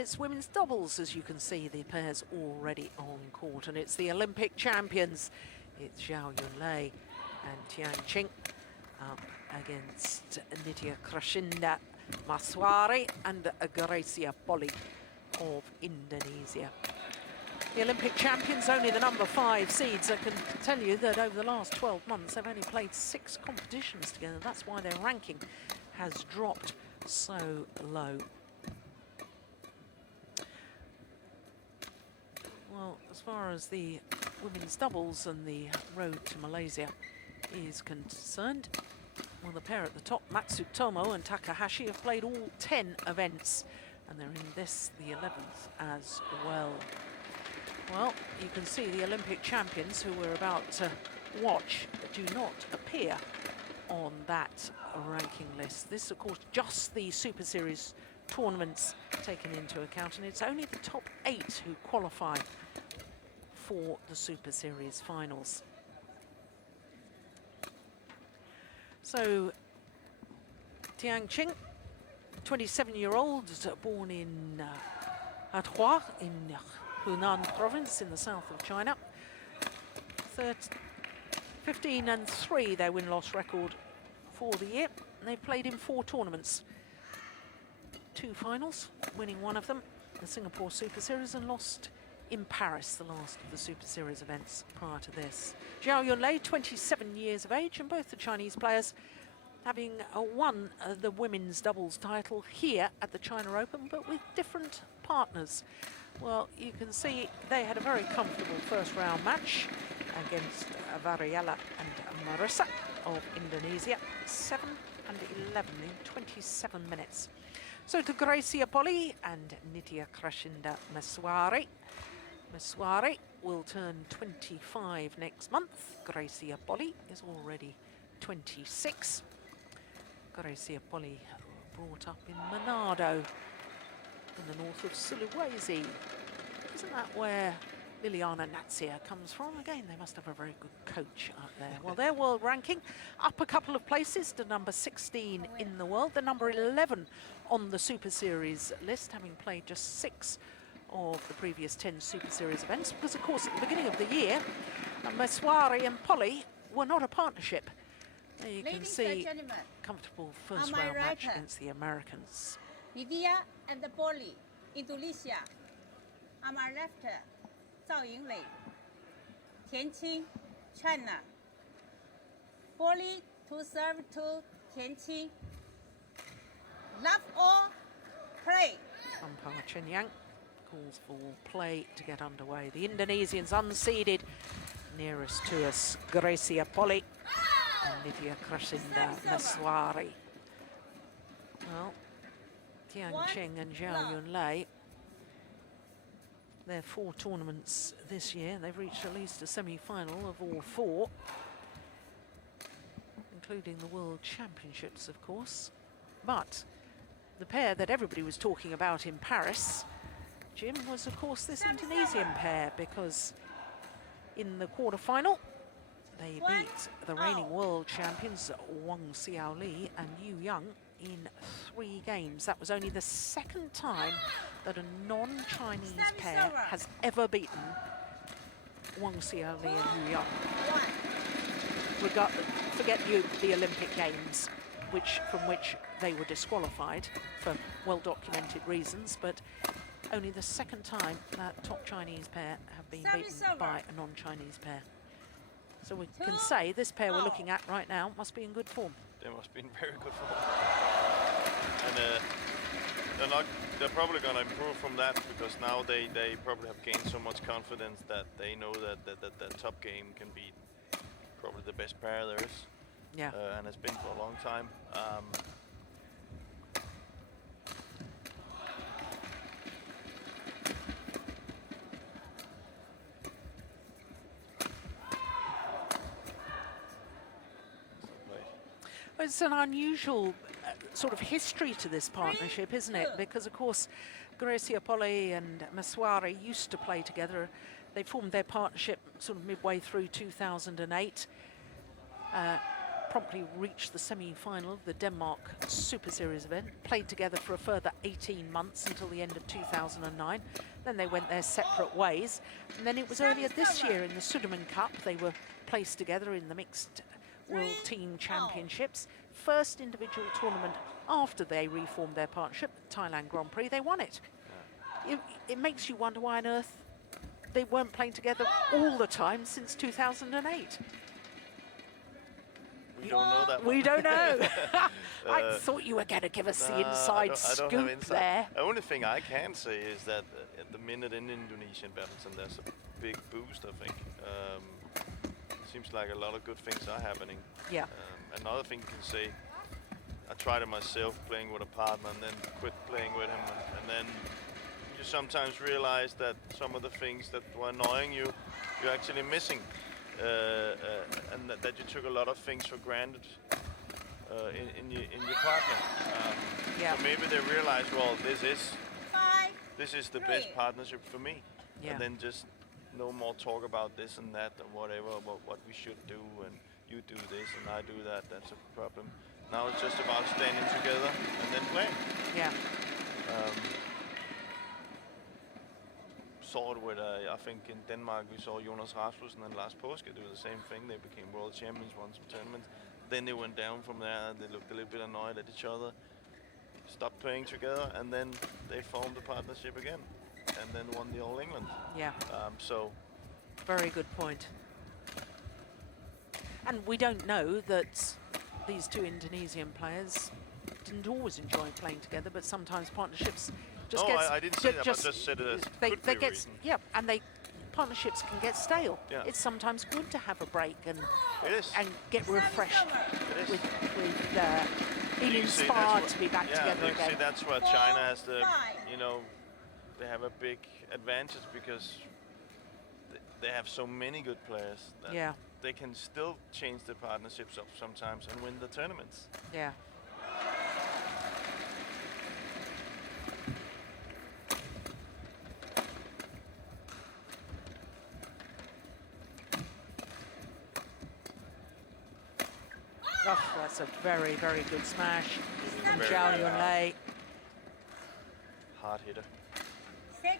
it's women's doubles, as you can see, the pair's already on court, and it's the Olympic champions. It's Zhao Yunlei and Tian Qing up against Nitya Krishinda Maheswari and Greysia G.Polii of Indonesia. The Olympic champions, only the number 5 seeds. I can tell you that over the last 12 months, they've only played 6 competitions together. That's why their ranking has dropped so low. Well, as far as the women's doubles and the road to Malaysia is concerned, well, the pair at the top, Matsutomo and Takahashi, have played all 10 events, and they're in this, the 11th, as well. Well, you can see the Olympic champions who we're about to watch do not appear on that ranking list. This, of course, just the Super Series tournaments taken into account, and it's only the top 8 who qualify for the Super Series finals. So, Tian Qing, 27-year-old, was born in Hua in Hunan province in the south of China. 15-3 their win-loss record for the year. And they've played in 4 tournaments. 2 finals, winning one of them, the Singapore Super Series, and lost in Paris, the last of the Super Series events prior to this. Zhao Yunlei, 27 years of age, and both the Chinese players having won the women's doubles title here at the China Open, but with different partners. Well, you can see they had a very comfortable first round match against Variella and Marissa of Indonesia, 7 and 11 in 27 minutes. So to Greysia G.Polii and Nitya Krishinda Maheswari. Maheswari will turn 25 next month. Greysia G.Polii is already 26. Greysia G.Polii brought up in Manado in the north of Sulawesi. Isn't that where Liliana Natsir comes from? Again, they must have a very good coach up there. Well, their world ranking up a couple of places to number 16 in the world. The number 11 on the Super Series list, having played just 6 of the previous 10 Super Series events. Because, of course, at the beginning of the year, Maheswari and G.Polii were not a partnership. There you can see comfortable first round match against the Americans. Nitya and G.Polii, Indonesia. On my left, Zhao Yunlei, Tian Qing, China. G.Polii to serve to Tian Qing. Love all, play. Umpire Chen Yang calls for play to get underway. The Indonesians unseeded, nearest to us, Greysia G.Polii and Nitya Krishinda Maheswari. Well, Tian Qing and Zhao Yunlei, their 4 tournaments this year, they've reached at least a semi-final of all 4, including the World Championships, of course. But the pair that everybody was talking about in Paris, Jim, was of course this Indonesian pair, because in the quarter-final they beat the reigning world champions Wang Xiaoli and Yu Yang in 3 games. That was only the 2nd time that a non-Chinese pair has ever beaten Wang Xiaoli and Yu Yang. Forget the Olympic Games, from which they were disqualified for well-documented reasons, but only the 2nd time that top Chinese pair have been beaten by a non-Chinese pair. So we can say this pair we're looking at right now must be in good form. They must be in very good form. And they're probably going to improve from that, because now they probably have gained so much confidence that they know that top game can beat probably the best pair there is. Yeah. And has been for a long time. It's an unusual sort of history to this partnership, isn't it? Because, of course, Greysia G.Polii and Maheswari used to play together. They formed their partnership sort of midway through 2008. promptly reached the semi-final of the Denmark Super Series event, played together for a further 18 months until the end of 2009. Then they went their separate ways. And then it was earlier this year in the Sudirman Cup, they were placed together in the Mixed World Team Championships. First individual tournament after they reformed their partnership, the Thailand Grand Prix, they won it. It makes you wonder why on earth they weren't playing together all the time since 2008. We don't know that. We don't know. I thought you were going to give us the inside scoop there. The only thing I can say is that at the minute in Indonesian badminton, there's a big boost, I think. Seems like a lot of good things are happening. Yeah. Another thing you can say, I tried it myself playing with a partner and then quit playing with him. And then you sometimes realize that some of the things that were annoying you, you're actually missing. And that you took a lot of things for granted in your partner. Yeah. So maybe they realize, well, this is the best partnership for me. Yeah. And then just no more talk about this and that and whatever, about what we should do, and you do this and I do that. That's a problem. Now it's just about standing together and then playing. Yeah. Saw it with, I think in Denmark we saw Jonas Rasmussen and Lars Påske do the same thing. They became world champions, won some tournaments. Then they went down from there and they looked a little bit annoyed at each other, stopped playing together, and then they formed a partnership again and then won the All England. Yeah. So. Very good point. And we don't know that these two Indonesian players didn't always enjoy playing together, but sometimes partnerships just I didn't say that, but I just said it as could be a reason. Yeah, and partnerships can get stale. Yeah. It's sometimes good to have a break and get It refreshed is. with being inspired to be back together you again. see that's where China has the, they have a big advantage because they have so many good players that they can still change the partnerships up sometimes and win the tournaments. Yeah. Oh, that's a very, very good smash from Zhao Yunlei. Hard hitter. 6-4.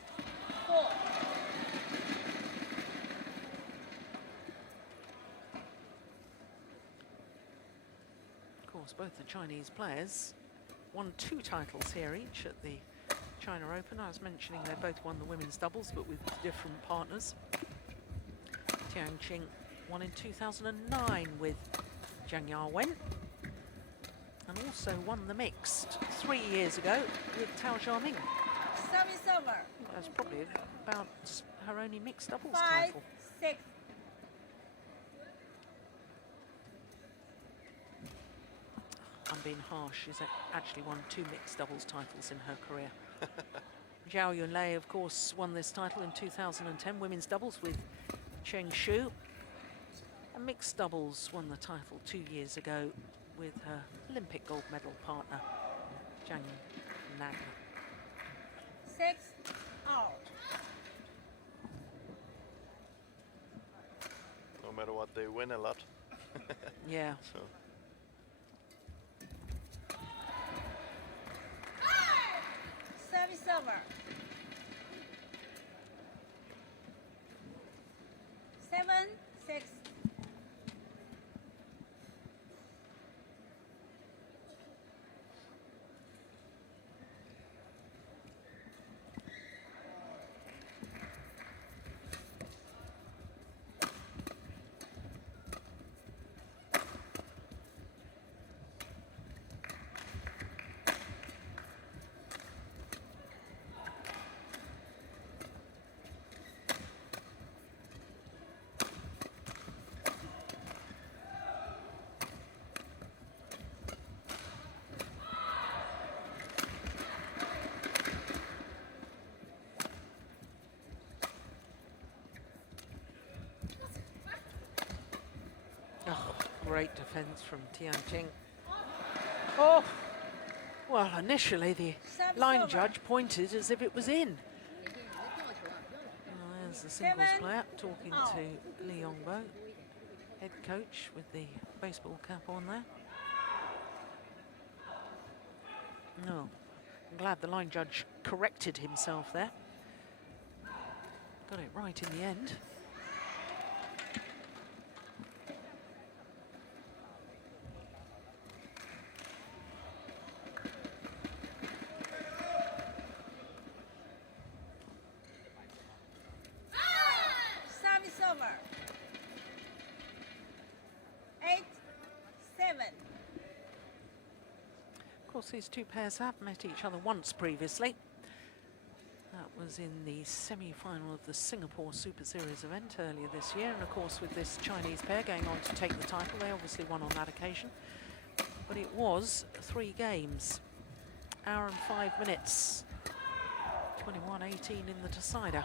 Of course, both the Chinese players won 2 titles here each at the China Open. I was mentioning they both won the women's doubles, but with different partners. Tian Qing won in 2009 with Zhang Yawen, and also won the mixed 3 years ago with Tao Xiaoming. Service over. That's probably about her only mixed doubles 5-6. title. I'm being harsh. She's actually won 2 mixed doubles titles in her career. Zhao Yunlei, of course, won this title in 2010, women's doubles with Cheng Shu. And mixed doubles won the title 2 years ago with her Olympic gold medal partner, Zhang Nan. 6 out. No matter what, they win a lot. Yeah. So. Service over. 7-6. Oh, great defense from Tian Qing. Oh, well, initially the line judge pointed as if it was in. There's the singles player talking to Li Yongbo. Head coach with the baseball cap on there. No, I'm glad the line judge corrected himself there. Got it right in the end. Service over. 8-7. Of course, these two pairs have met each other once previously. That was in the semi-final of the Singapore Super Series event earlier this year. And of course, with this Chinese pair going on to take the title, they obviously won on that occasion. But it was 3 games, hour and 5 minutes, 21-18 in the decider.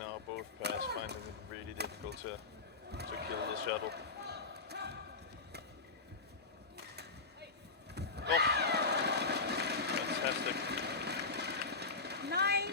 Now both pairs finding it really difficult to kill the shuttle. Oh, fantastic. 9-7.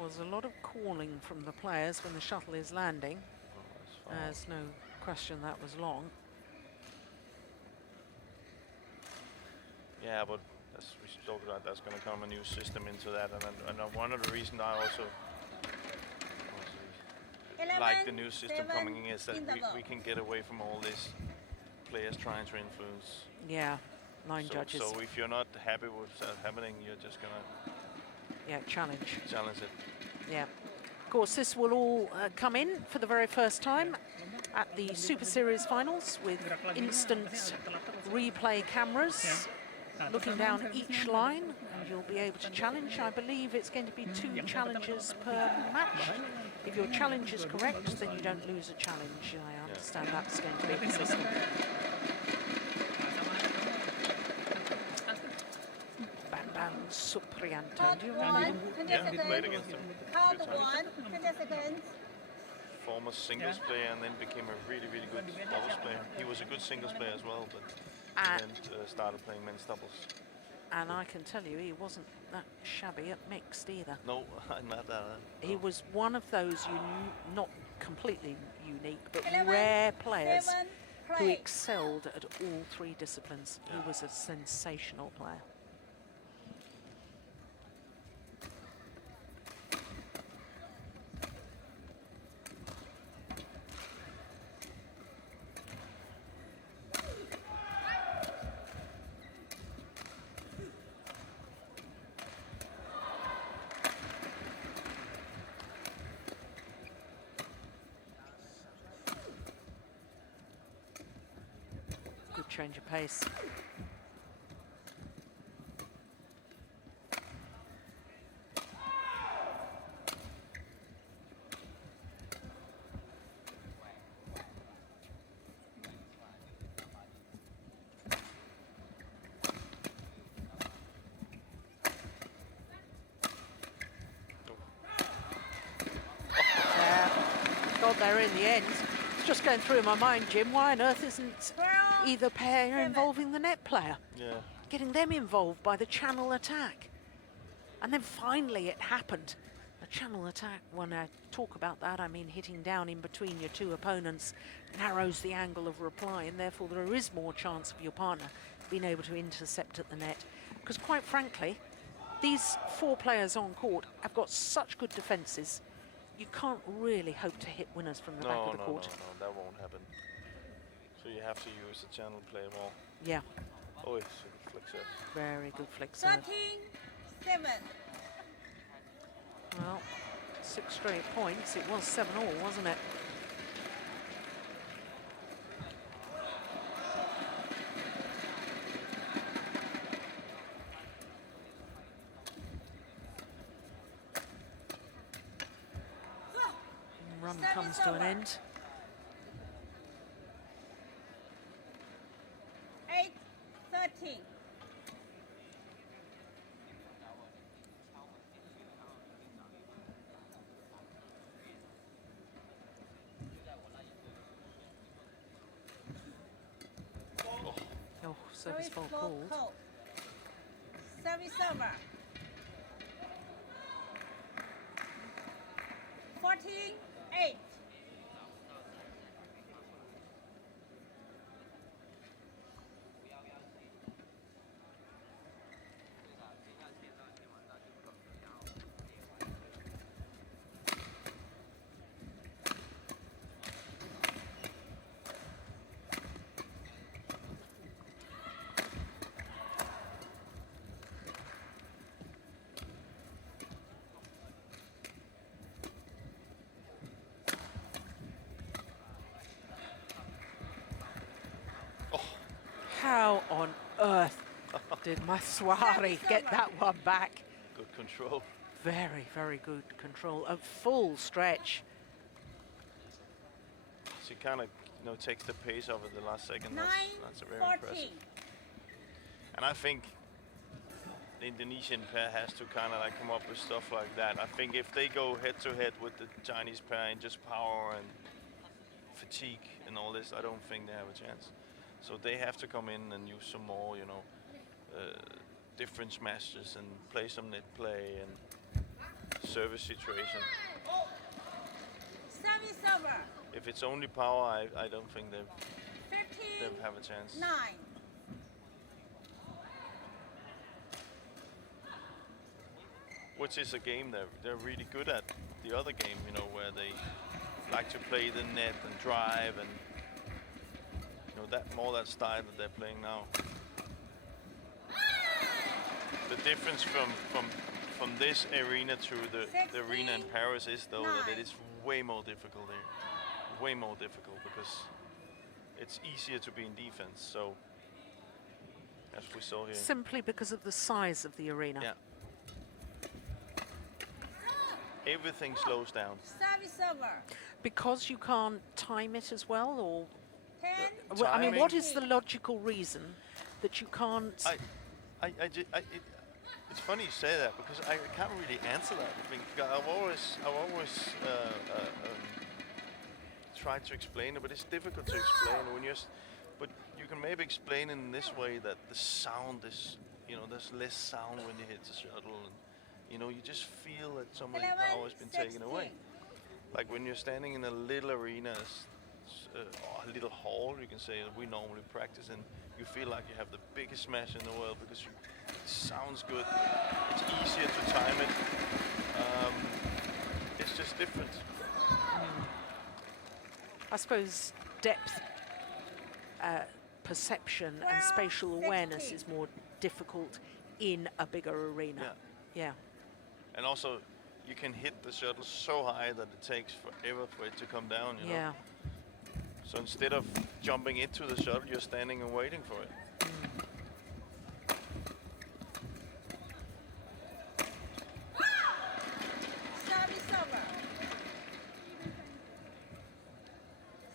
Was a lot of calling from the players when the shuttle is landing. There's no question that was long. Yeah, but as we talked about, there's going to come a new system into that, and one of the reasons I also like the new system coming in is that we can get away from all these players trying to influence. Yeah, line judges. So if you're not happy with that happening, you're just going to challenge it. Yeah. Of course, this will all come in for the very first time at the Super Series Finals with instant replay cameras looking down each line, and you'll be able to challenge. I believe it's going to be 2 challenges per match. If your challenge is correct, then you don't lose a challenge. I understand that's going to be the system. Supriyanto, do you remember him? Yeah, he played against him. Count 1, 10 seconds. Former singles player and then became a really, really good doubles player. He was a good singles player as well, but he then started playing men's doubles. And I can tell you, he wasn't that shabby at mixed either. No, I'm not that. No. He was one of those not completely unique, but rare players who excelled at all 3 disciplines. Yeah. He was a sensational player. Change of pace. Got there in the end. It's just going through my mind, Jim. Why on earth isn't either pair involving the net player? Yeah. Getting them involved by the channel attack. And then finally it happened. The channel attack, when I talk about that, I mean hitting down in between your 2 opponents narrows the angle of reply, and therefore there is more chance of your partner being able to intercept at the net. Because quite frankly, these 4 players on court have got such good defences. you can't really hope to hit winners from the back of the court. No, that won't happen. So you have to use the channel play more. Yeah. Oh, it's a flick serve. Very good flick serve. 13-7. Well, 6 straight points. It was 7-all, wasn't it? Run comes to an end. 8-13. Oh, service ball called. Service over. 14-8. How on earth did Maheswari get that one back? Good control. Very, very good control. A full stretch. She kind of, takes the pace over the last second. That's very 9-14. impressive. And I think the Indonesian pair has to kind of come up with stuff like that. I think if they go head to head with the Chinese pair in just power and fatigue and all this, I don't think they have a chance. So they have to come in and use some more, different smashes and play some net play and service situation. Service over. If it's only power, I don't think they'll have a chance. 9. Which is a game they're really good at. The other game, where they like to play the net and drive and that style that they're playing now. The difference from this arena to the arena in Paris is though that it is way more difficult there. Way more difficult because it's easier to be in defense. So as we saw here. Simply because of the size of the arena. Yeah. Everything slows down. Service over. Because you can't time it as well, or 10. well, I mean, what Timing. is the logical reason that you can't? It's funny you say that because I can't really answer that. I think I've always tried to explain it, but it's difficult to explain when but you can maybe explain in this way that the sound is, there's less sound when you hit the shuttle, and you just feel that some of the power has been taken away. Like when you're standing in a little arena, or a little hall, you can say, that we normally practice in, you feel like you have the biggest smash in the world because it sounds good. It's easier to time it. It's just different. I suppose depth perception and spatial awareness is more difficult in a bigger arena. Yeah. And also, you can hit the shuttle so high that it takes forever for it to come down, Yeah. So instead of jumping into the shuttle, you're standing and waiting for it. Service over.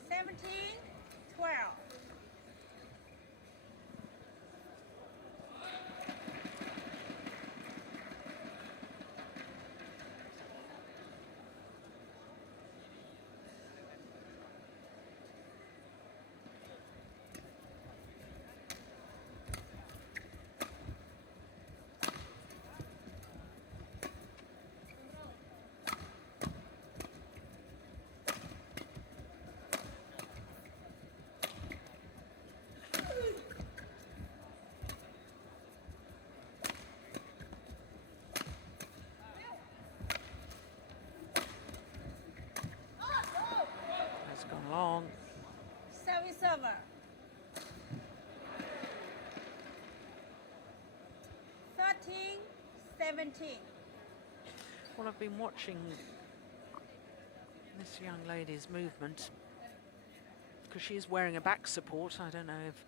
17-12. 17. Well, I've been watching this young lady's movement because she is wearing a back support. I don't know if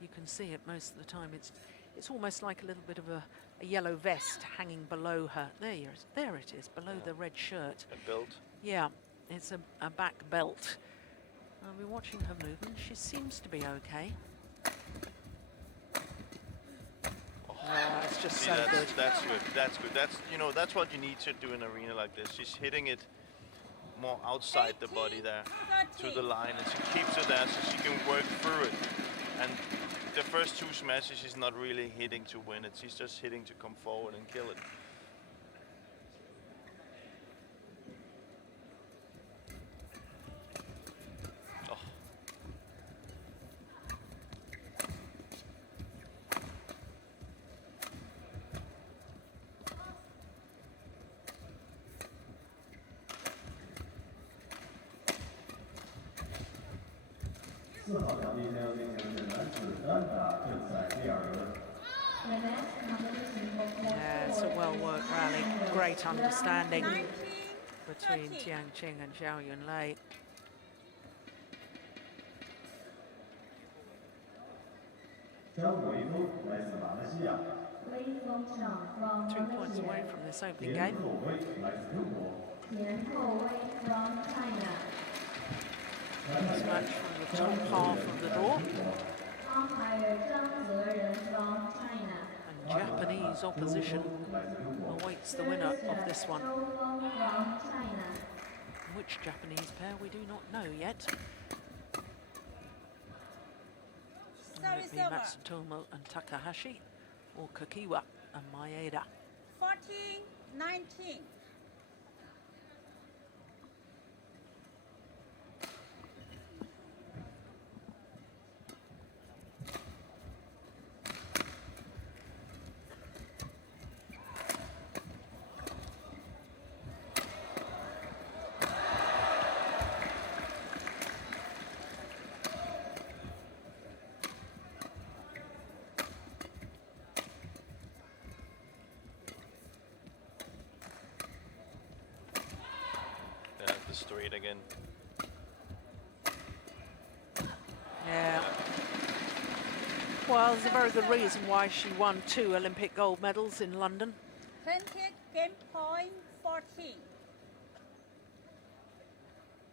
you can see it most of the time. It's almost like a little bit of a yellow vest hanging below her. There it is, below the red shirt. A belt. Yeah, it's a back belt. I've been watching her movement. She seems to be okay. Oh, it's just See, so good. That's good. That's good. That's, you know, that's what you need to do in an arena like this. She's hitting it more outside the body there to the line, and she keeps it there so she can work through it. And the first two smashes, she's not really hitting to win it. She's just hitting to come forward and kill it. Oh. Yeah, it's a well-worked rally. Great understanding 19, between 30. Tian Qing and Zhao Yunlei. Two points away from this opening game. This match from the top half of the draw. And Japanese opposition awaits the winner of this one. Which Japanese pair we do not know yet. Will it be Matsutomo and Takahashi, or Kakiwa and Maeda? 14, 19. Straight again. Yeah. Well, there's a very good reason why she won 2 Olympic gold medals in London. 20 game point 14.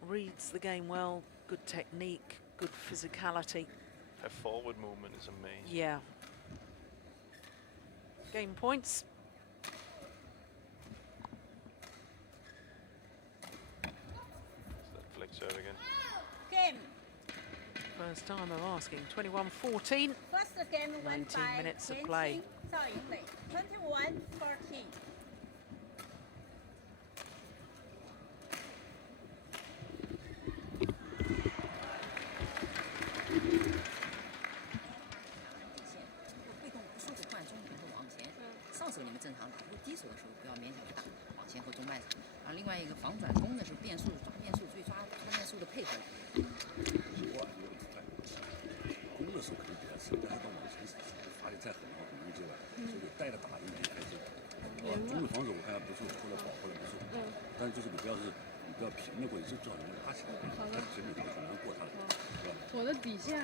Reads the game well, good technique, good physicality. Her forward movement is amazing. Yeah. Game points. Serve again. Game. First time of asking. 21-14. First game won 19 by minutes of Tian play. Qing, Zhao Yunlei. 21-14.我的底线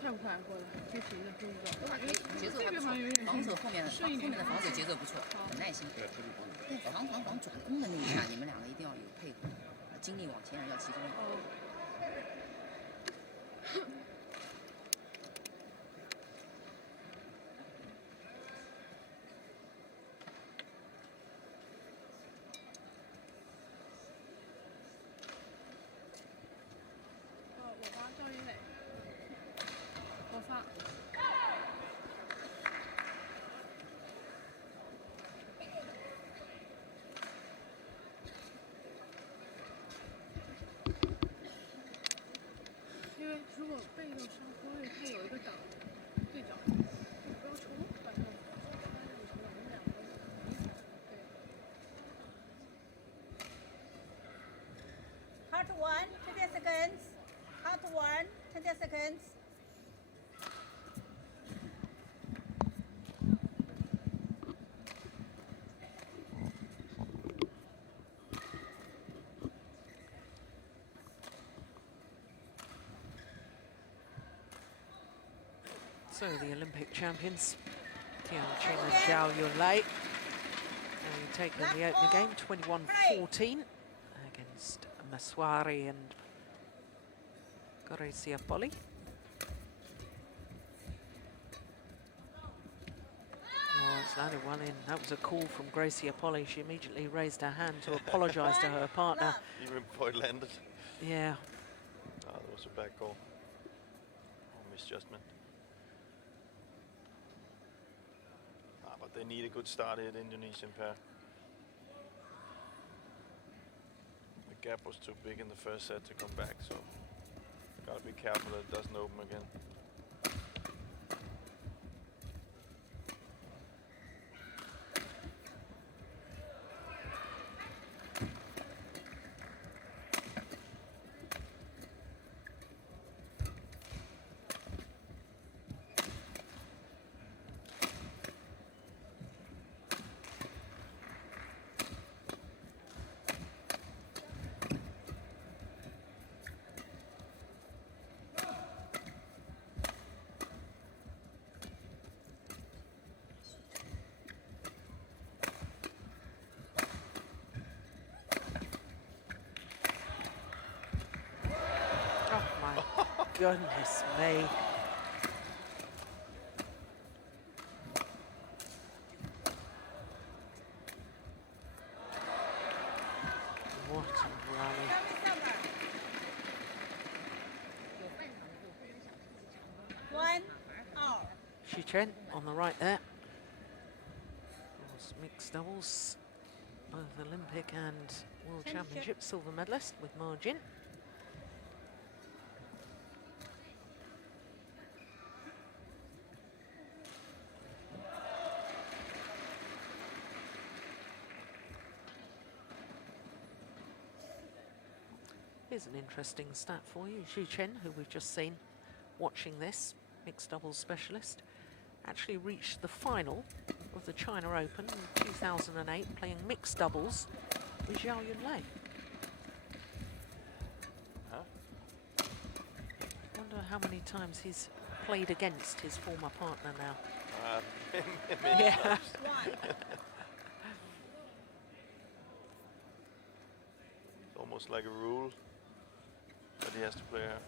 快不快过了？不行的，不知道。我感觉这个防有点防守后面的防守节奏不错，很耐心。对，防转攻的那一下，你们两个一定要有配合，精力往前要集中。我发赵一磊，我发。因为如果被动上会它有一个挡对角，不要冲，把它我们两个对。Hard 1, 20 seconds. Hard 1, 20 seconds. So the Olympic champions, Tian, Qing and Zhao Yunlei, taking the opening game 21-14 against Maheswari and G.Polii. Oh, it's landed well in. That was a call from G.Polii. She immediately raised her hand to apologise to her partner. Even before it landed. Yeah. Oh, that was a bad call. Or misjudgment. But they need a good start here, the Indonesian pair. The gap was too big in the first set to come back, so gotta be careful that it doesn't open again. Goodness me. What a rally. Shen on the right there. Mixed doubles, both Olympic and World Championship silver medalist with margin. Here's an interesting stat for you. Chen, who we've just seen watching this, mixed doubles specialist, actually reached the final of the China Open in 2008, playing mixed doubles with Zhao Yunlei. Huh? I wonder how many times he's played against his former partner now. Many Yeah. times. It's almost like a rule that he has to play her.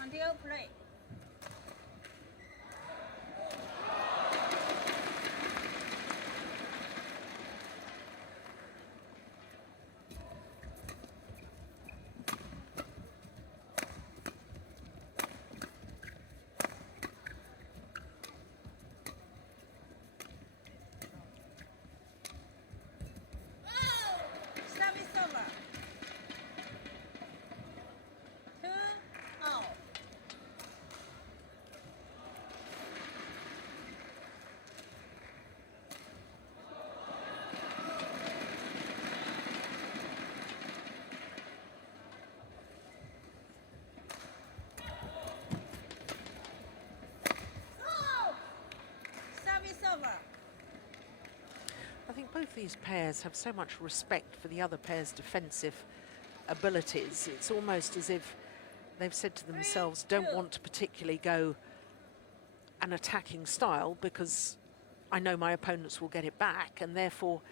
Until play. Service over. 2-0. Service over. I think both these pairs have so much respect for the other pair's defensive abilities. It's almost as if they've said to themselves, don't want to particularly go an attacking style because I know my opponents will get it back, and therefore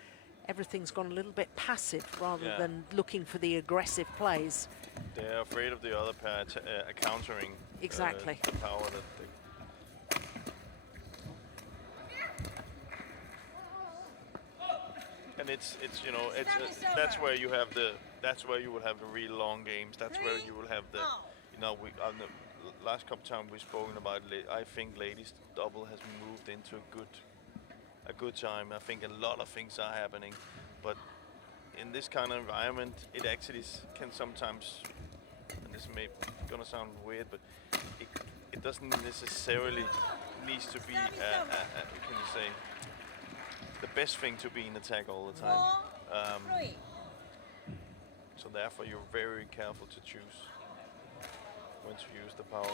everything's gone a little bit passive rather than looking for the aggressive plays. They're afraid of the other pair countering Exactly. the power that they... And it's you know that's where you have where you will have the really long games. That's where you will have the we on the last couple times we've spoken about. I think ladies double has moved into a good time. I think a lot of things are happening, but in this kind of environment, it actually can sometimes, and this may gonna sound weird, but it doesn't necessarily needs to be, can you say, the best thing to be in attack all the time. 4-3. So therefore, you're very careful to choose when to use the power.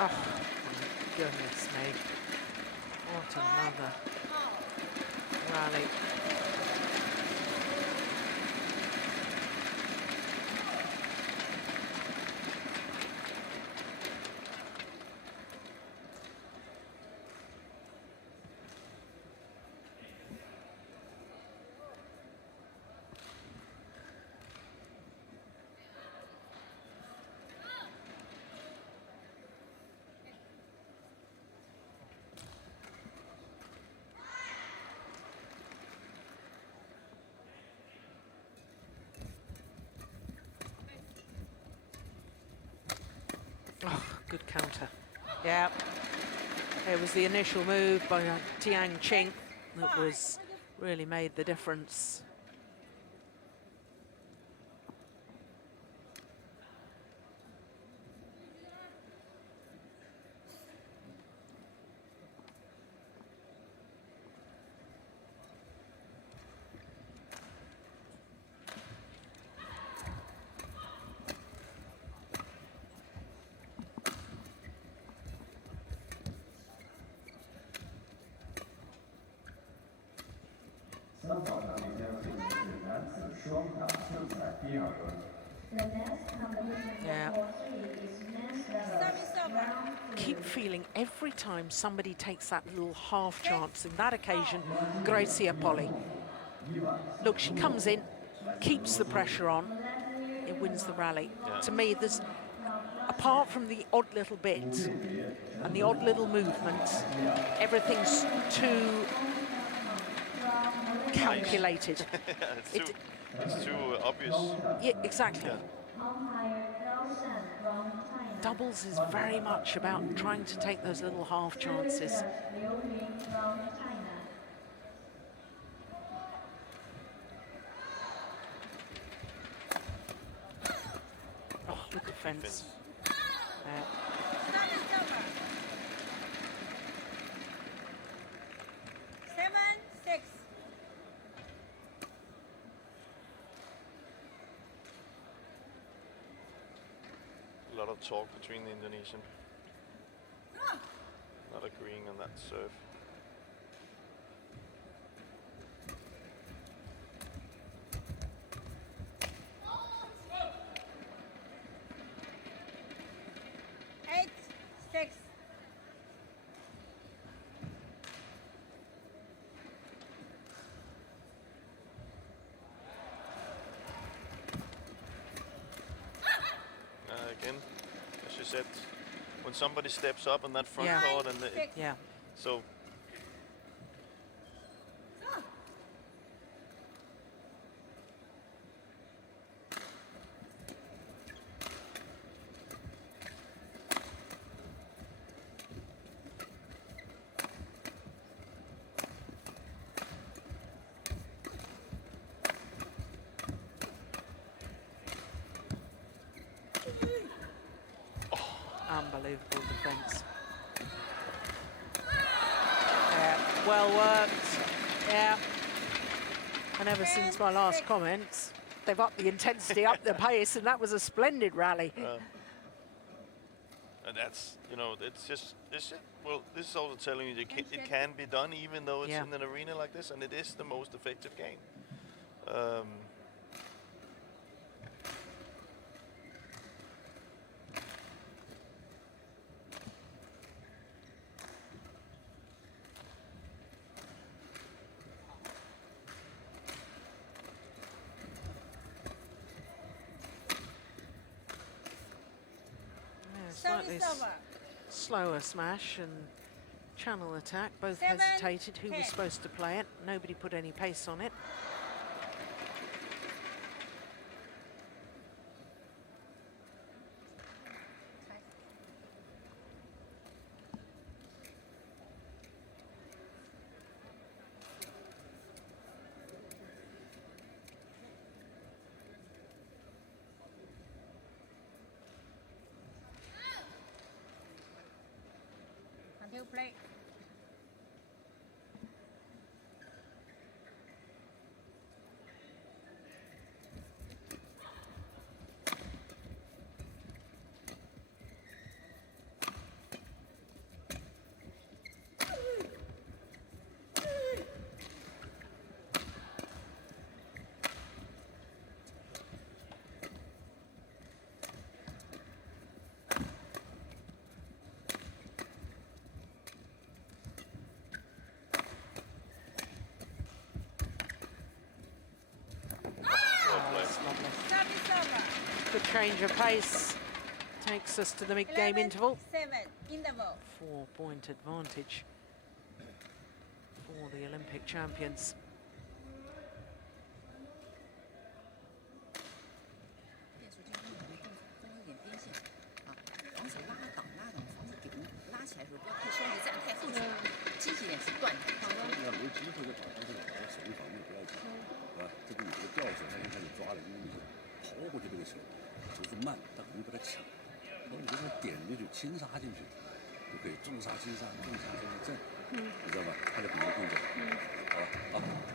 Oh, goodness me. What another rally. Oh, good counter. Yeah. It was the initial move by Tian Qing that was really made the difference. Yeah. Keep feeling every time somebody takes that little half chance. In that occasion, G.Polii. Look, she comes in, keeps the pressure on, it wins the rally. Yeah. To me, there's, apart from the odd little bit and the odd little movement, everything's too calculated. It's too obvious. Yeah, exactly. Yeah. Doubles is very much about trying to take those little half chances. Oh, look at fence. A lot of talk between the Indonesian. Not agreeing on that serve. Again, as you said, when somebody steps up on that front Yeah. court, and Yeah. so. Unbelievable defence. Yeah, well worked. Yeah. And ever since my last comments, they've upped the intensity, upped the pace, and that was a splendid rally. And that's, you know, well, this is also telling you that it can be done even though it's in an arena like this, and it is the most effective game. Slightly slower smash and channel attack. Both 7, hesitated who 10. was supposed to play it. Nobody put any pace on it. Until play. Good change of pace. Takes us to the mid-game interval. 7 interval. 4-point advantage for the Olympic champions. 变速这个动作中有点边线啊，防守拉挡，防守给拉起来的时候不要太稍微站太后去，积极点去断它。要没机会就打上这个手一防就不要紧，是吧？这个你这个吊手他就开始抓了，因为你是刨过去这个球，球是慢，但很容易把它抢。然后你这个点进去，轻杀进去，就可以重杀轻杀，重杀重正，你知道吧？他就很多动作，好吧，好。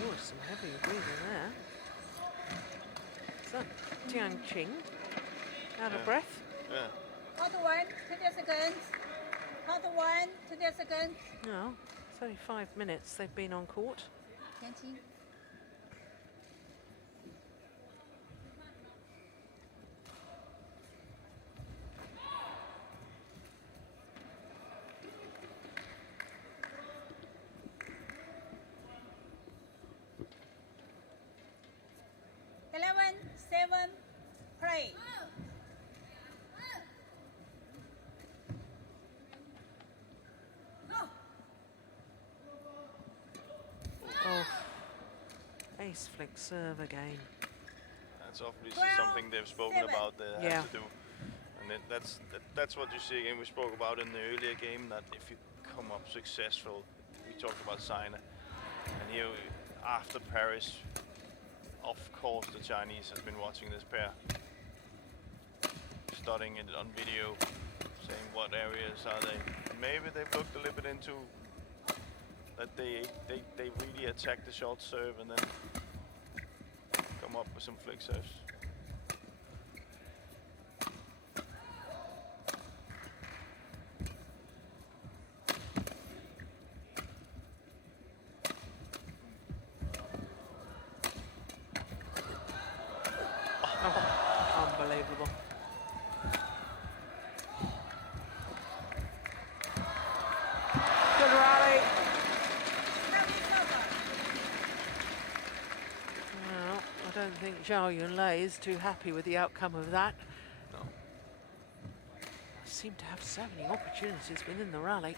Oh, some heavy breathing there. So, Tian Qing, out of breath. Yeah. Hold 1, 20 seconds. Hold 1, 20 seconds. No, it's only 5 minutes they've been on court. 前期 11, 7, play. Oh, ace flick serve again. That's obviously 12, something they've spoken 7. about they Yeah. have to do. And then that's what you see again. We spoke about in the earlier game that if you come up successful, we talked about China. And here, after Paris, of course the Chinese has been watching this pair. Studying it on video, saying what areas are they. Maybe they've looked a little bit into that they really attack the short serve and then come up with some flick serves. Unbelievable. Good rally. I think Zhao Yunlei is too happy with the outcome of that. No. Seemed to have so many opportunities within the rally.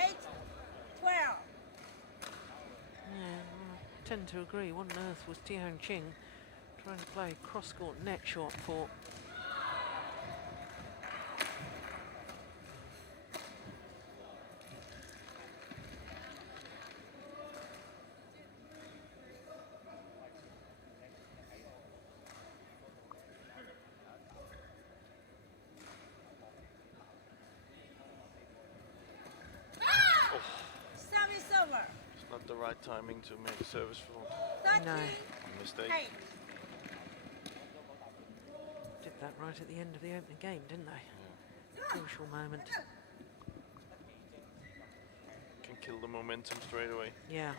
8, 12. Yeah, I tend to agree. What on earth was Tian Qing trying to play cross-court net shot for? Service over. It's not the right timing to make a service fault. 13, No. Mistake. 8. Did that right at the end of the opening game, didn't they? Crucial moment. Can kill the momentum straight away. Yeah.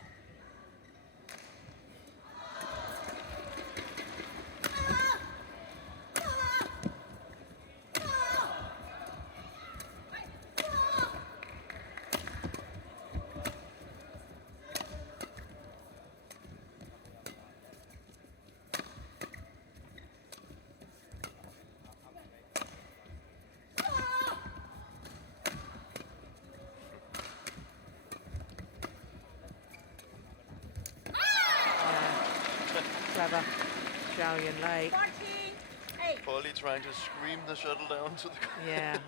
Clever. Zhao Yunlei. 14, 8. Polii trying to scream the shuttle down to the Yeah.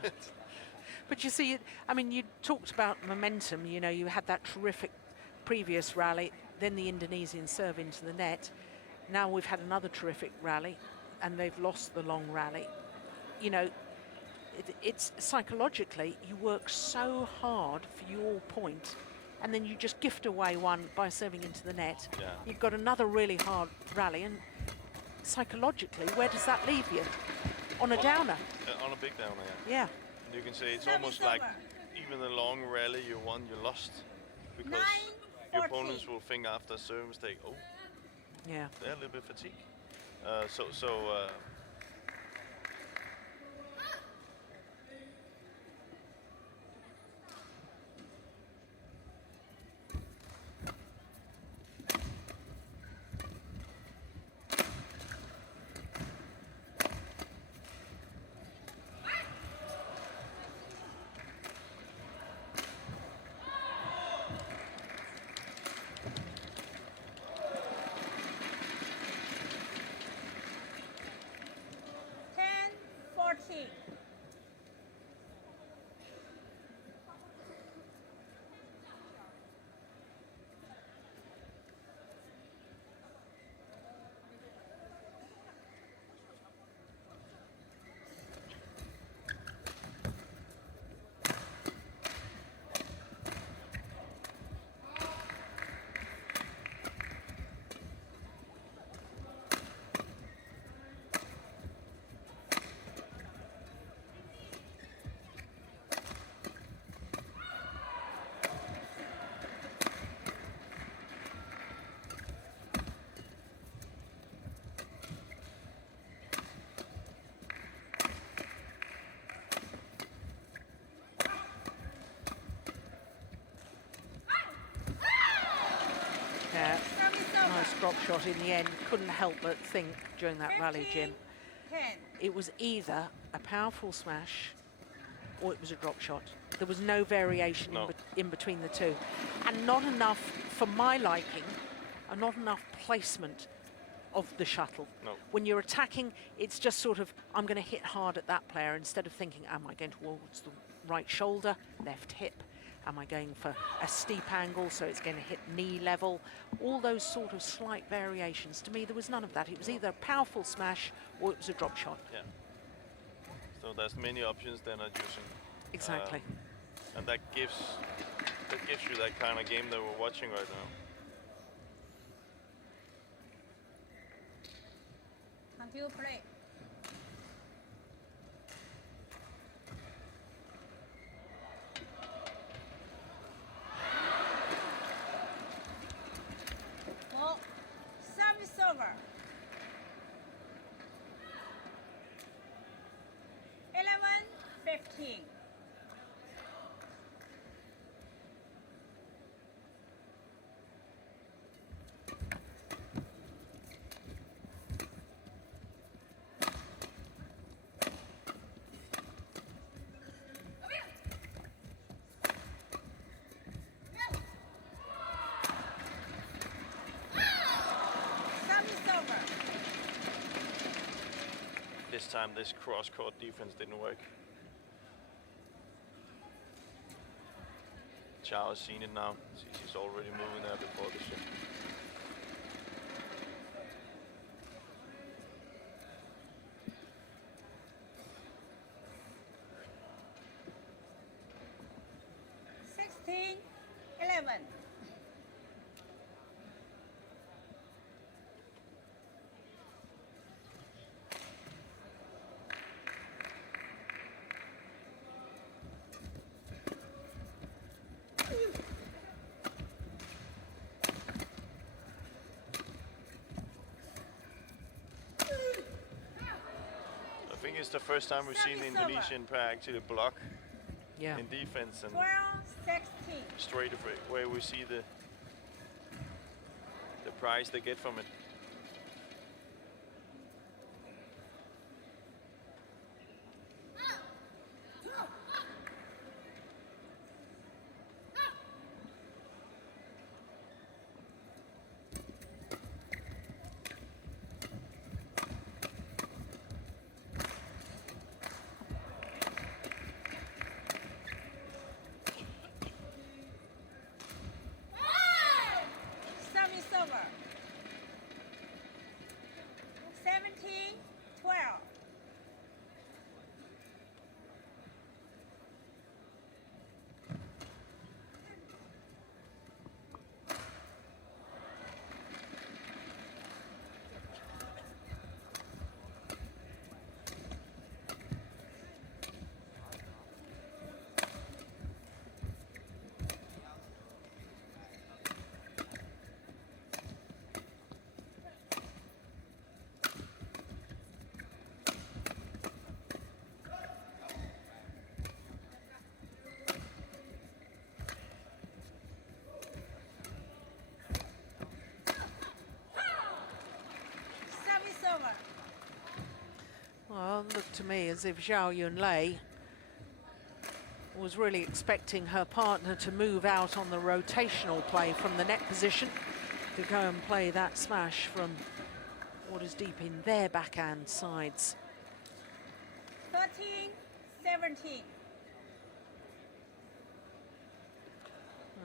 But you see, I mean, you talked about momentum. You know, you had that terrific previous rally, then the Indonesian serve into the net. Now we've had another terrific rally, and they've lost the long rally. You know, it's psychologically, you work so hard for your point, and then you just gift away one by serving into the net. Yeah. You've got another really hard rally, and psychologically, where does that leave you? On a downer. On a big downer, yeah. Yeah. And you can say it's Service almost like over. even the long rally you won, you lost. Because 9, your 14. opponents will think after a serve mistake, oh, Yeah. they're a little bit fatigued. Nice drop shot in the end. Couldn't help but think during that rally, Jim, 10. it was either a powerful smash or it was a drop shot. There was no variation No. in between the two. And not enough, for my liking, and not enough placement of the shuttle. No. When you're attacking, it's just sort of, I'm going to hit hard at that player instead of thinking, am I going towards the right shoulder, left hip? Am I going for a steep angle so it's going to hit knee level? All those sort of slight variations. To me, there was none of that. It was either a powerful smash or it was a drop shot. Yeah. So there's many options they're not using. Exactly. And that gives you that kind of game that we're watching right now. Continue play. Ball. Service over. 11-15. last time this cross-court defense didn't work. Zhao has seen it now. She's already moving there before the shift. I think it's the first time we've seen the Indonesian pair actually block in defense and 12-16. straight away we see the prize they get from it. Well, looked to me as if Zhao Yunlei was really expecting her partner to move out on the rotational play from the net position to go and play that smash from what is deep in their backhand sides. 13-17.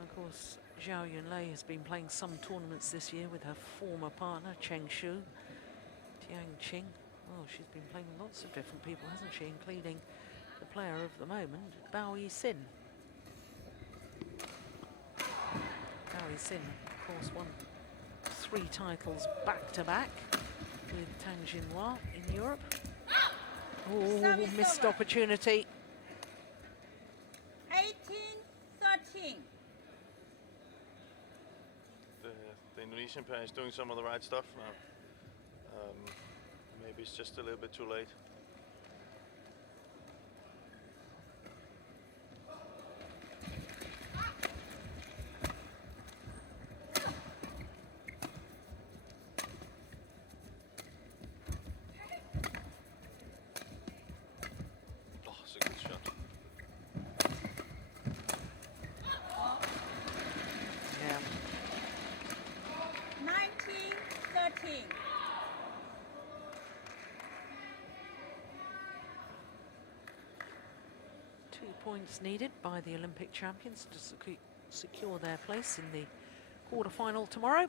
Of course, Zhao Yunlei has been playing some tournaments this year with her former partner, Tian, Qing. Oh, she's been playing lots of different people, hasn't she, including the player of the moment, Shen. Shen, of course, won 3 titles back-to-back with Tang Jinhua in Europe. Oh, missed opportunity. 18-13. The Indonesian pair is doing some of the right stuff now. Maybe it's just a little bit too late. Oh, it's a good shot. Yeah. 19-13. Points needed by the Olympic champions to secure their place in the quarter-final tomorrow.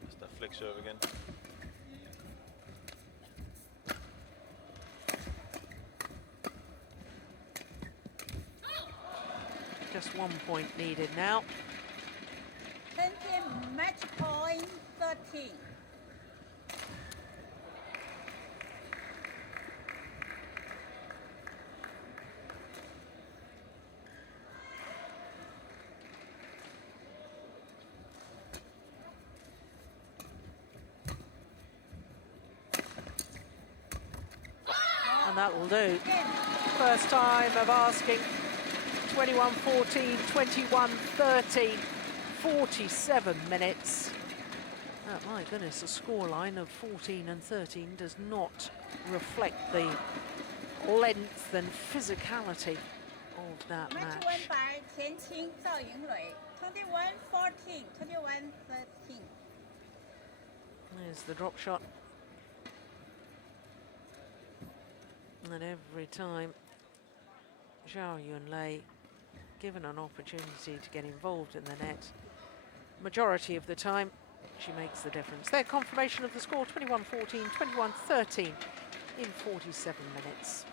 That's that flick serve again. Just 1 point needed now. 10 match point 13. And that will do. First time of asking. 21-14, 21-13, 47 minutes. Oh, my goodness, a scoreline of 14 and 13 does not reflect the length and physicality of that Match won match. by Tian, Zhao, Yunlei. 21-14, 21-13. There's the drop shot. And every time Zhao Yunlei given an opportunity to get involved in the net, majority of the time she makes the difference. Their confirmation of the score, 21-14, 21-13 in 47 minutes.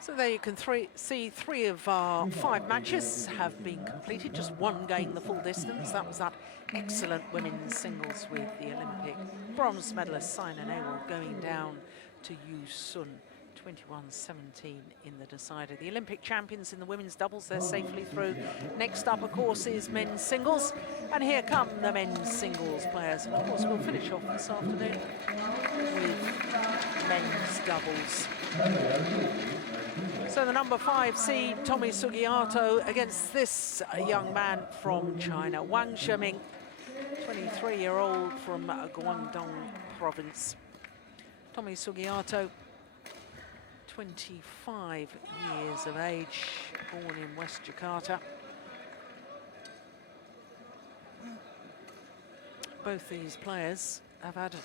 So there you can see three of our 5 matches have been completed, just one going the full distance. That was that excellent women's singles with the Olympic bronze medalist Simon Ewell going down to Yuan, 21-17 in the decider. The Olympic champions in the women's doubles, they're safely through. Next up, of course, is men's singles. And here come the men's singles players. And of course, we'll finish off this afternoon with men's doubles. So the number 5 seed, Tommy Sugiarto, against this young man from China, Wang Sheming, 23-year-old from Guangdong province. Tommy Sugiarto, 25 years of age, born in West Jakarta. Both these players have had